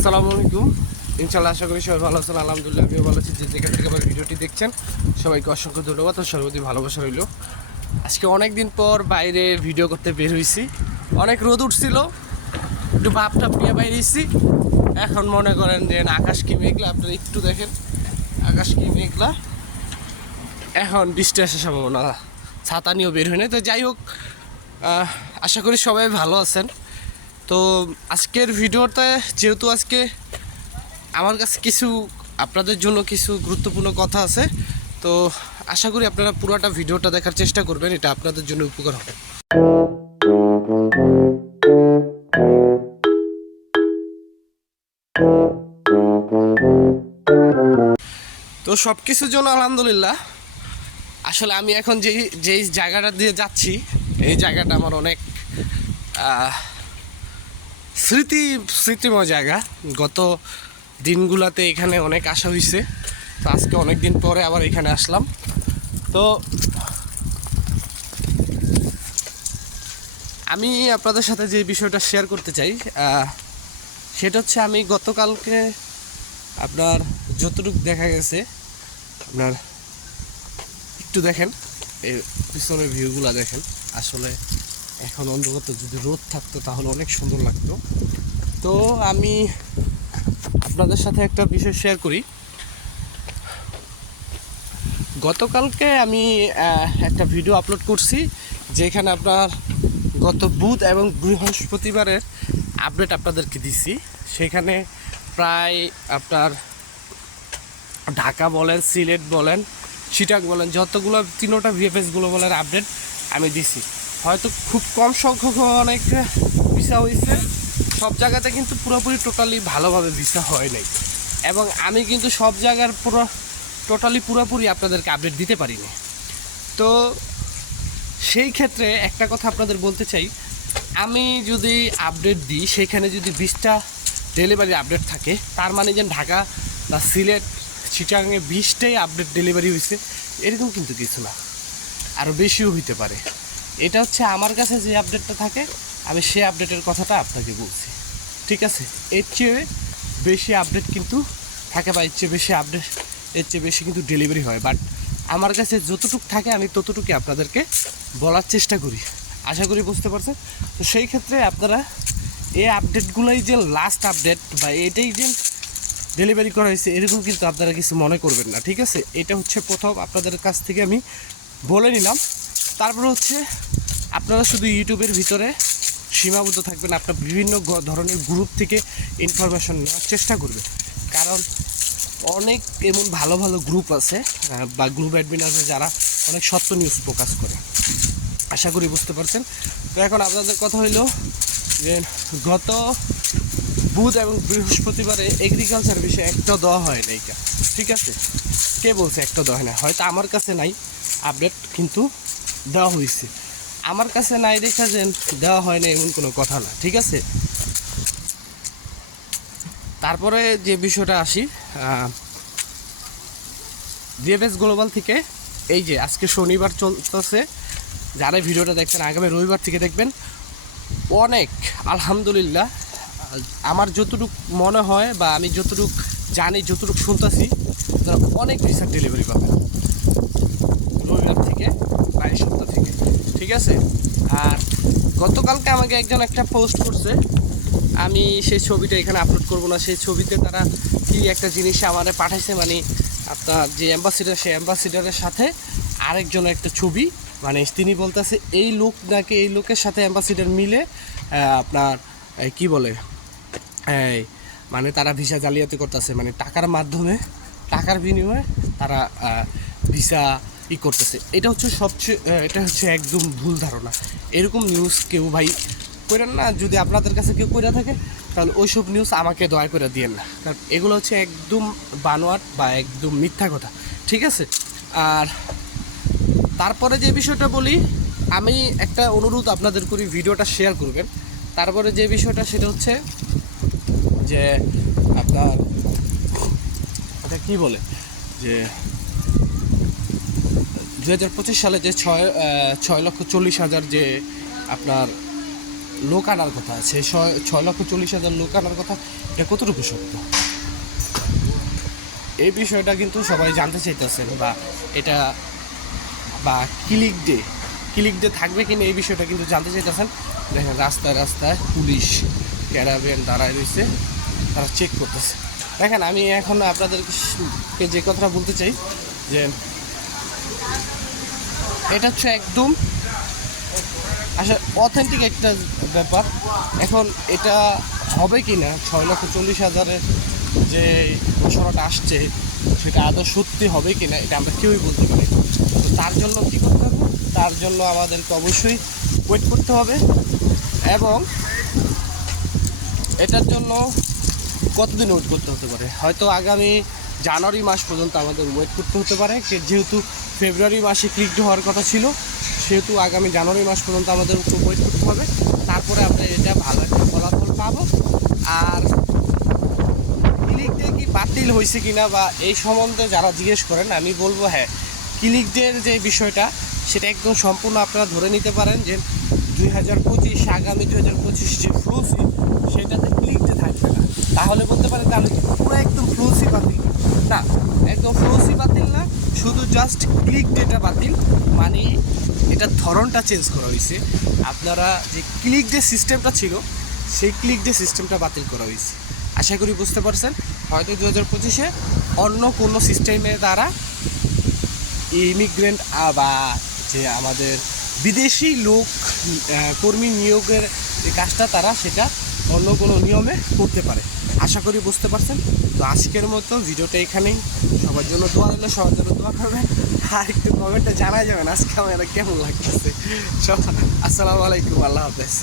আসসালামু আলাইকুম। ইনশাআল্লাহ আশা করি সবাই ভালো আছেন। আলহামদুলিল্লাহ আমিও ভালো আছি। যে যেখান থেকে আমার ভিডিওটি দেখছেন সবাইকে অসংখ্য ধন্যবাদ ও সর্বদি ভালোবাসা রইল। আজকে অনেক দিন পর বাইরে ভিডিও করতে বের হয়েছি। অনেক রোদ উঠছিল, একটু ভাপ টাপ নিয়ে বাইরেছি। এখন মনে করেন যে আকাশ কি মেঘলা, আপনারা একটু দেখেন আকাশ কি মেঘলা। এখন বৃষ্টি আসার সম্ভাবনা, ছাতা নিয়েও বের হয়নি। তো যাই হোক, আশা করি সবাই ভালো আছেন। তো আজকের ভিডিওতে যেহেতু আজকে আমার কাছে কিছু আপনাদের জন্য কিছু গুরুত্বপূর্ণ কথা আছে, তো আশা করি আপনারা পুরোটা ভিডিওটা দেখার চেষ্টা করবেন, এটা আপনাদের জন্য উপকার হবে। তো সব কিছুর জন্য আলহামদুলিল্লাহ। আসলে আমি এখন যেই জায়গাটা দিয়ে যাচ্ছি, এই জায়গাটা আমার অনেক স্মৃতিময় জায়গা। গত দিনগুলোতে এখানে অনেক আসা হয়েছে, তো আজকে অনেক দিন পরে আবার এখানে আসলাম। তো আমি আপনাদের সাথে যে বিষয়টা শেয়ার করতে চাই সেটা হচ্ছে, আমি গতকালকে আপনার যতটুকু দেখা গেছে, আপনার একটু দেখেন এই পিছনের ভিউগুলো দেখেন। আসলে এখন অন্তত যদি রোদ থাকতো তাহলে অনেক সুন্দর লাগতো। তো আমি আপনাদের সাথে একটা বিষয় শেয়ার করি। গতকালকে আমি একটা ভিডিও আপলোড করছি, যেখানে আপনার গত বুধ এবং বৃহস্পতিবারের আপডেট আপনাদেরকে দিছি। সেখানে প্রায় আপনার ঢাকা বলেন, সিলেট বলেন, চিটাং বলেন, যতগুলো তিনোটা ভিএফএসগুলো বলেন আপডেট আমি দিছি। হয়তো খুব কম সংখ্যক অনেক ভিসা হয়েছে, সব জায়গাতে কিন্তু পুরোপুরি টোটালি ভালোভাবে ভিসা হয় নাই। এবং আমি কিন্তু সব জায়গার পুরোপুরি আপনাদেরকে আপডেট দিতে পারিনি। তো সেই ক্ষেত্রে একটা কথা আপনাদের বলতে চাই, আমি যদি আপডেট দিই সেখানে যদি 20টা ডেলিভারি আপডেট থাকে, তার মানে যে ঢাকা বা সিলেট চিটাগাঙে 20টাই আপডেট ডেলিভারি হয়েছে এরকম কিন্তু কিছু না, আরও বেশিও হইতে পারে। এটা হচ্ছে আমার কাছে যে আপডেটটা থাকে, আমি সেই আপডেটের কথাটা আপনাকে বলছি, ঠিক আছে? এর চেয়ে বেশি আপডেট কিন্তু থাকে, বা এর চেয়ে বেশি কিন্তু ডেলিভারি হয়। বাট আমার কাছে যতটুকু থাকে আমি ততটুকুই আপনাদেরকে বলার চেষ্টা করি। আশা করি বুঝতে পারছেন। তো সেই ক্ষেত্রে আপনারা এই আপডেটগুলোই যে লাস্ট আপডেট বা এটাই যে ডেলিভারি করা হয়েছে এরকম কিন্তু আপনারা কিছু মনে করবেন না, ঠিক আছে? এটা হচ্ছে প্রথম আপনাদের কাছ থেকে আমি বলে নিলাম। তারপরে হচ্ছে আপনারা শুধু ইউটিউবের ভিতরে সীমাবদ্ধ থাকবেন, আপনার বিভিন্ন ধরনের গ্রুপ থেকে ইনফরমেশন নেওয়ার চেষ্টা করবেন। কারণ অনেক এমন ভালো ভালো গ্রুপ আছে বা গ্রুপ অ্যাডমিন আছে যারা অনেক সত্য নিউজ প্রকাশ করে। আশা করি বুঝতে পারছেন। তো এখন আপনাদের কথা হইলো যে গত বুধ এবং বৃহস্পতিবারে এগ্রিকালচার বিষয়ে একটা দেওয়া হয় না, এইটা ঠিক আছে? কে বলছে একটা দেওয়া হয় না? হয়তো আমার কাছে নাই আপডেট, কিন্তু দেওয়া হয়েছে। আমার কাছে নাই দেখা যে দেওয়া হয় না এমন কোনো কথা না, ঠিক আছে? তারপরে যে বিষয়টা আসি, ভিএফএস গ্লোবাল থেকে এই যে আজকে শনিবার চলতেছে, যারা ভিডিওটা দেখছেন আগামী রবিবার থেকে দেখবেন। অনেক আলহামদুলিল্লাহ, আমার যতটুকু মনে হয় বা আমি যতটুকু জানি, যতটুকু শুনতেছি, তারা অনেক ভিসার ডেলিভারি পাবেন রবিবার থেকে বা এই সপ্তাহ থেকে, ঠিক আছে? আর গতকালকে আমাকে একজন একটা পোস্ট করছে, আমি সেই ছবিটা এখানে আপলোড করব না। সেই ছবিতে তারা কি একটা জিনিস আমাদের পাঠাইছে, মানে আপনার যে অ্যাম্বাসিডার, সেই অ্যাম্বাসিডারের সাথে আরেকজনের একটা ছবি, মানে তিনি বলতেছে এই লোক নাকি এই লোকের সাথে অ্যাম্বাসিডার মিলে আপনার কি বলে, মানে তারা ভিসা জালিয়াতি করতেছে, মানে টাকার মাধ্যমে, টাকার বিনিময়ে তারা ভিসা করতেছে। এটা হচ্ছে একদম ভুল ধারণা। এরকম নিউজ কেউ ভাই করেন না। যদি আপনাদের কাছে কেউ করে থাকে তাহলে ওইসব নিউজ আমাকে দয়া করে দিয়েন না, কারণ এগুলো হচ্ছে একদম বানোয়াট বা একদম মিথ্যা কথা, ঠিক আছে? আর তারপরে যে বিষয়টা বলি, আমি একটা অনুরোধ আপনাদের করি, ভিডিওটা শেয়ার করবেন। তারপরে যে বিষয়টা সেটা হচ্ছে যে আপনার এটা কী বলে, যে 2025 সালে যে 6,40,000 যে আপনার লোক আনার কথা, সেই 6,40,000 লোক আনার কথা, এটা কতটুকু সত্য? এই বিষয়টা কিন্তু সবাই জানতে চাইতেছেন, বা এটা বা ক্লিক ডে থাকবে কিনা এই বিষয়টা কিন্তু জানতে চাইতেছেন। দেখেন রাস্তায় রাস্তায় পুলিশ ক্যারাবিয়ান দাঁড়ায় রয়েছে, তারা চেক করতেছে। দেখেন আমি এখন আপনাদেরকে যে কথাটা বলতে চাই যে এটা হচ্ছে একদম আসলে অথেন্টিক একটা ব্যাপার। এখন এটা হবে কি না, 6,40,000 যে ঘোষণাটা আসছে সেটা আদৌ সত্যি হবে কি না এটা আমরা কেউই বলতে পারি। তো তার জন্য কী করতে হবে? তার জন্য আমাদেরকে অবশ্যই ওয়েট করতে হবে, এবং এটার জন্য কতদিন ওয়েট করতে হতে পারে? হয়তো আগামী জানুয়ারি মাস পর্যন্ত আমাদের ওয়েট করতে হতে পারে। যেহেতু ফেব্রুয়ারি মাসে ক্লিক হওয়ার কথা ছিল, সেহেতু আগামী জানুয়ারি মাস পর্যন্ত আমাদের একটু ওয়েট করতে হবে। তারপরে আমরা এটা ভালো একটা ফলাফল পাবো। আর ক্লিক ডে কি বাতিল হয়েছে কিনা বা এই সম্বন্ধে যারা জিজ্ঞেস করেন, আমি বলবো হ্যাঁ, ক্লিক ডের যে বিষয়টা সেটা একদম সম্পূর্ণ আপনারা ধরে নিতে পারেন যে 2025 আগামী 2025 যে ফ্লুসি সেটাতে ক্লিক ডে থাকবে না। তাহলে বলতে পারেন তাহলে কি পুরো একদম ফ্লুসি বাতিল? না, একদম ফ্লুসি বাতিল না, শুধু জাস্ট ক্লিক ডেটা বাতিল। মানে এটার ধরনটা চেঞ্জ করা হয়েছে। আপনারা যে ক্লিক ডে সিস্টেমটা ছিল সেই ক্লিক ডে সিস্টেমটা বাতিল করা হয়েছে। আশা করি বুঝতে পারছেন। হয়তো 2025-এ অন্য কোনো সিস্টেমের দ্বারা ইমিগ্রেন্ট বা যে আমাদের বিদেশি লোক কর্মী নিয়োগের যে কাজটা তারা সেটা অন্য কোনো নিয়মে করতে পারে। আশা করি বুঝতে পারছেন। তো আজকের মতো ভিডিওটা এখানেই। সবার জন্য দোয়া দিলে সবার জন্য দোয়া করবেন, আর একটু কমেন্টে জানাই যাবেন আজকে আমার কেমন লাগতেছে। সব আসসালামু আলাইকুম, আল্লাহ হাফেজ।